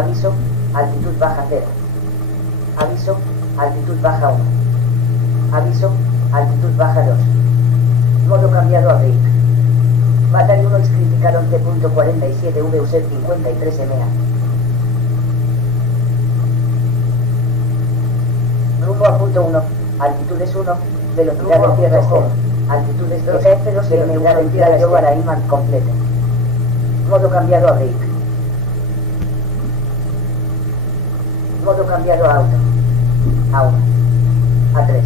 Aviso, altitud baja 0. Aviso, altitud baja 1. Aviso, altitud baja 2. Modo cambiado a break. Battery 1 x critical 11.47 VUSET 53 MA. Rumbo a punto 1, altitudes 1, velocidad en tierra externa, altitudes 2, velocidad en tierra externa, alignment complete. Modo cambiado a break. Modo cambiado a auto. A1. A3.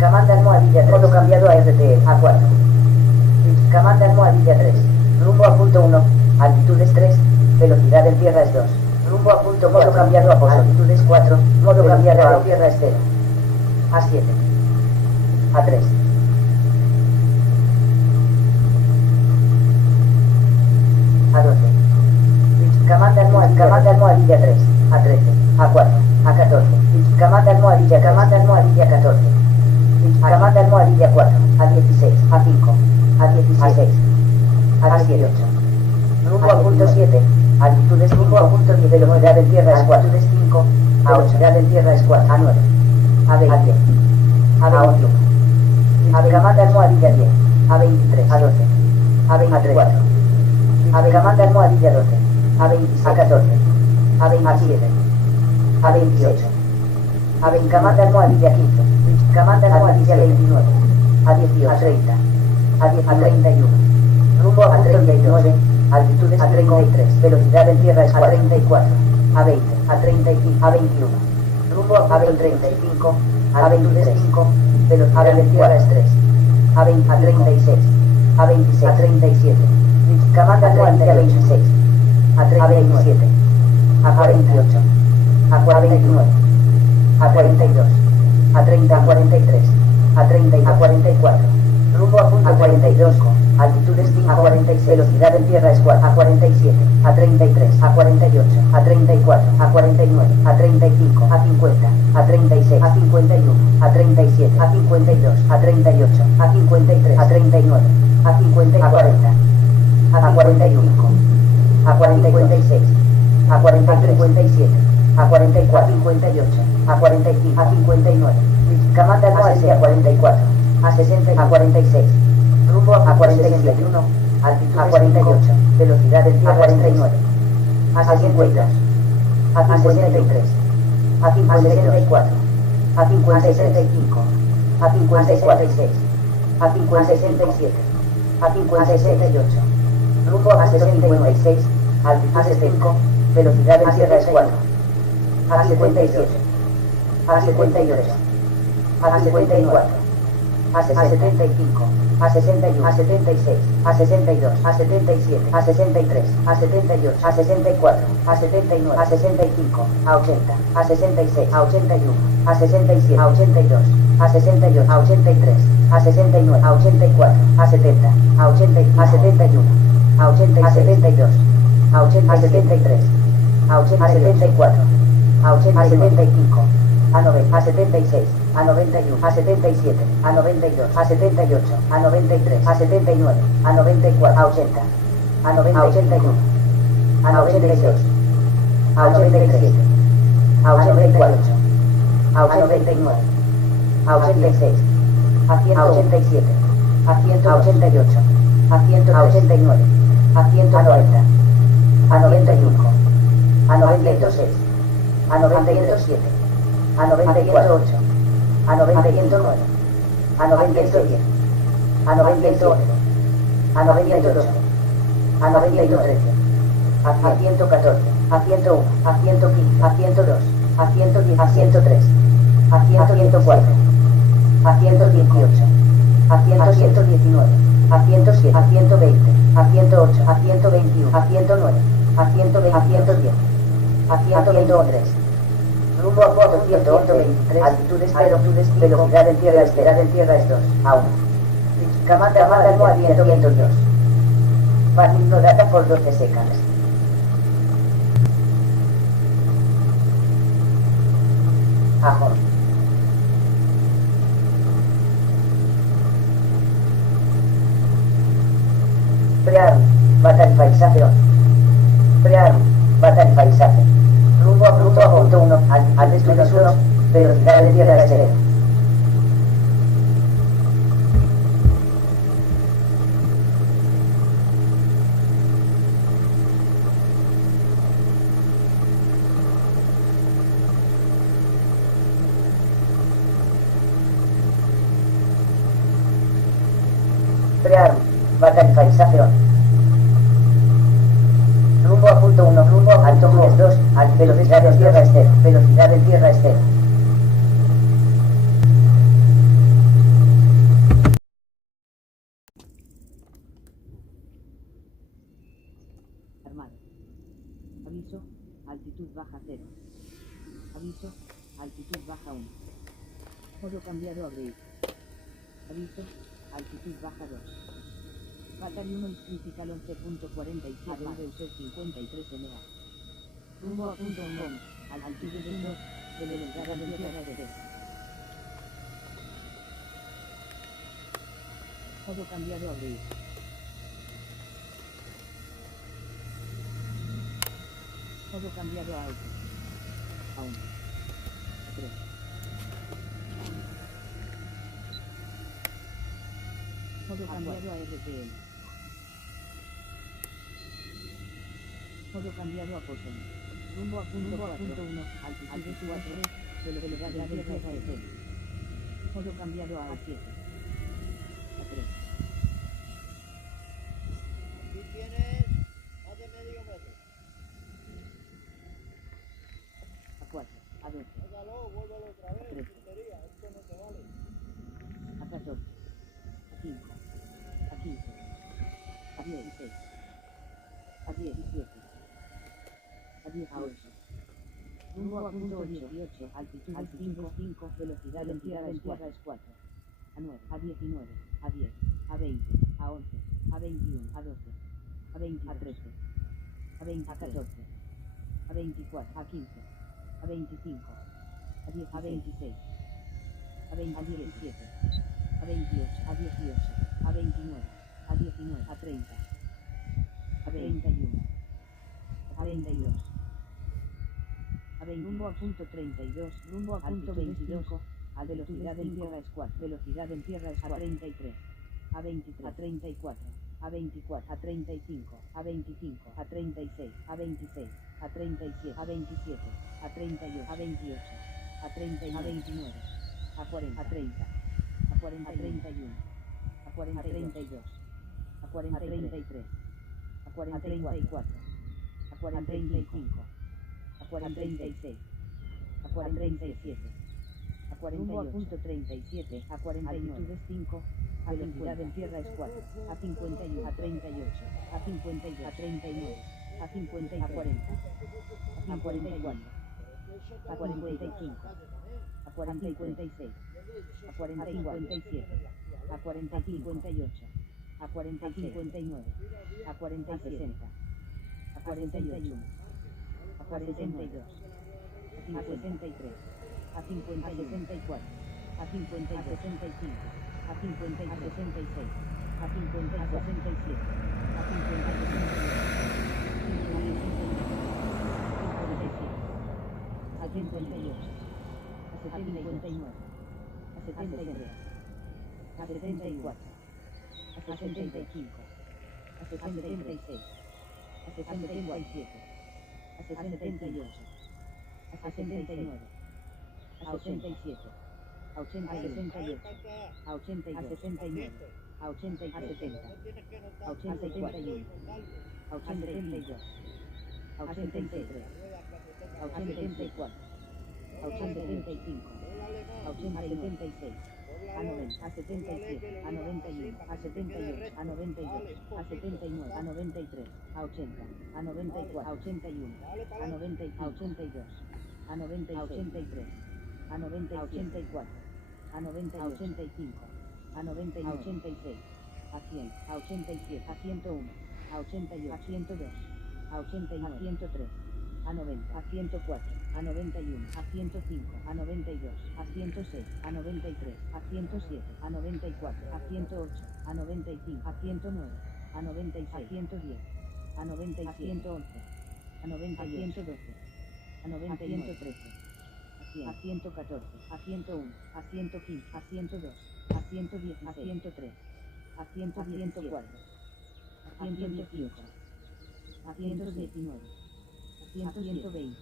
Comanda almohadilla 3. Modo cambiado a RTE. A4. Comanda almohadilla 3. Rumbo a punto 1. Altitudes 3. Velocidad en tierra es 2. Rumbo a punto 4. Modo cambiado a pozo. Altitudes 4. Modo cambiado a tierra es 0. A7. A3. A12. Comanda almohadilla 3. A13. A4. A14. Comanda almohadilla 14. Comanda almohadilla 4. A16. A5. A16. A18. Rumbo a punto 7. Altitudes 5 a punto 10. Velocidad en tierra es 4. Altitudes 5. Velocidad en tierra es 4. A9. A20. A21. Comanda almohadilla 10. A23. A12. A24. Comanda almohadilla 12. A26. A14. A27. A28. Comanda almohadilla 15. Comanda almohadilla 29. A18. A30. A31. Rumbo a punto 39. Altitudes a 33. Velocidad en tierra es 44. A20. A35. A21. Rumbo a 35. A23. 5. Velocidad en tierra es 3. A20. A36. A26. A37. Comanda almohadilla 26. A37. A48. A49. A42. A30. A43. A30. A44. Rumbo a punto 42. Altitudes 5. A46. Velocidad en tierra es 4. A47. A33. A48. A34. A49. A35. A50. A36. A51. A37. A52. A38. A53. A39. A50. A40. A45. A46. A47. A44. A58. A45. A59. Comanda almohadilla 44. A60. A46. Rumbo a 41. Altitud a 48. Velocidad de tierra a 49. A 50. A 63. A 54. A 65. A 56. A 67. A 58. Rumbo a 66. Altitud a 5. Velocidad de tierra es 4. A 57. A 58. A 54. A 75. A 61. A 76. A 62. A 77. A 63. A 78. A 64. A 79. A 65. A 80. A 66. A 81. A 67. A 82. A 68. A 83. A 69. A 84. A 70. A 80. A 71. A 80. A 72. A 80. A 73. A 80. A 74. A 80. A 75. A 90. A 76. A 91. A 77. A 92. A 78. A 93. A 79. A 94. A 80. A 90. A 81. A 92. A 87. A 84. A 89. A 86. A 187. A 188. A 189. A 190. A 95. A 96. A 97. A 94. A 91. A 91. A 91. A 92. A 93. A 114. A 101. A 115. A 102. A 110. A 103. A 104. A 118. A 119. A 107. A 120. A 108. A 121. A 109. A 120. A 110. A 123. Rumbo a 423. Altitudes 0. Velocidad en tierra es 2. A 1. Comanda almohadilla 102. Batting no data for 12 seconds. Ajo. Velocidad de tierra es 0. Prearm. Batalización. Rumbo a punto 1. Rumbo a alto 2. Velocidad de tierra es 0. Velocidad de tierra es 0. Armado. Aviso, altitud baja 0. Aviso, altitud baja 1. Modo cambiado a gris. Aviso, altitud baja 2. Batallón 1 y critical 11.47 VUC 53 MA. Rumbo a punto 1. Altitud 1. Velocidad de tierra de 0. Modo cambiado a gris. Modo cambiado a auto. A 1. 3. Modo cambiado a RPM. Modo cambiado a Posen. Rumbo a punto 1. Altitud 4. Velocidad de tierra de 0. Modo cambiado a 7. A 3. Aquí tienes más de medio metro. A 4. A 12. Hágalo, vuélvelo otra vez. 13. Tontería, esto no te vale. A 14. A 5. A 15. A 16. A 17. A 18. Rumbo a punto 18. Altitud 5. Velocidad de tierra es 4. A 9. A 19. A 10. A 20. A 11. A 21. A 12. A 20. A 13. A 20. A 14. A 24. A 15. A 25. A 10. A 26. A 27. A 28. A 18. A 29. A 19. A 30. A 31. A 32. A 20. Rumbo a punto 32. Rumbo a punto 25. A velocidad en tierra es 4. Velocidad en tierra es 33. A 23. A 34. A 24. A 35. A 25. A 36. A 26. A 37. A 27. A 38. A 28. A 30. A 29. A 40. A 30. A 40. A 31. A 40. A 32. A 40. A 33. A 44. A 45. A 46. A 47. A 48. Punto 37. A 49. Altitudes 5. A velocidad en tierra es 4. A 51. A 38. A 52. A 39. A 50. A 40. A 44. A 45. A 46. A 47. A 40. A 58. A 40. A 59. A 40. A 60. A 41. A 42. A 63. A 50. A 64. A 50. A 65. A 50. A 66. A 50. A 67. A 50. A 68. A 58. A 79. A 73. A 74. A 75. A 76. A 77. A 78. A 79. A 87. A 80. A 68. A 80. A 69. A 80. A 70. A 81. A 82. A 83. A 84. A 85. A 86. A 90. A 77. A 91. A 78. A 92. A 79. A 93. A 80. A 94. A 81. A 90. A 82. A 90. A 83. A 90. A 84. A 90. A 85. A 90. A 86. A 100. A 87. A 101. A 88. A 102. A 89. A 103. A 90. A 104. A 91. A 105. A 92. A 106. A 93. A 107. A 94. A 108. A 95. A 109. A 96. A 110. A 90. A 111. A 90. A 112. A 90. A 113. A 100, a 114, a 101, a 115, a 102, a 110, a 103, a 104, a 118, a 119, a 120,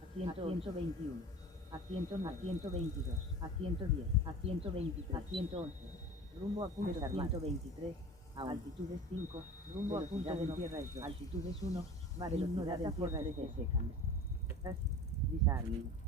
a 121, a 109, a 122, a 110, a 123, a 111, rumbo a punto 123, altitudes 5, rumbo a punto 1, tierra es 2, altitudes 1, velocidad en tierra es 3 seconds. Disarming.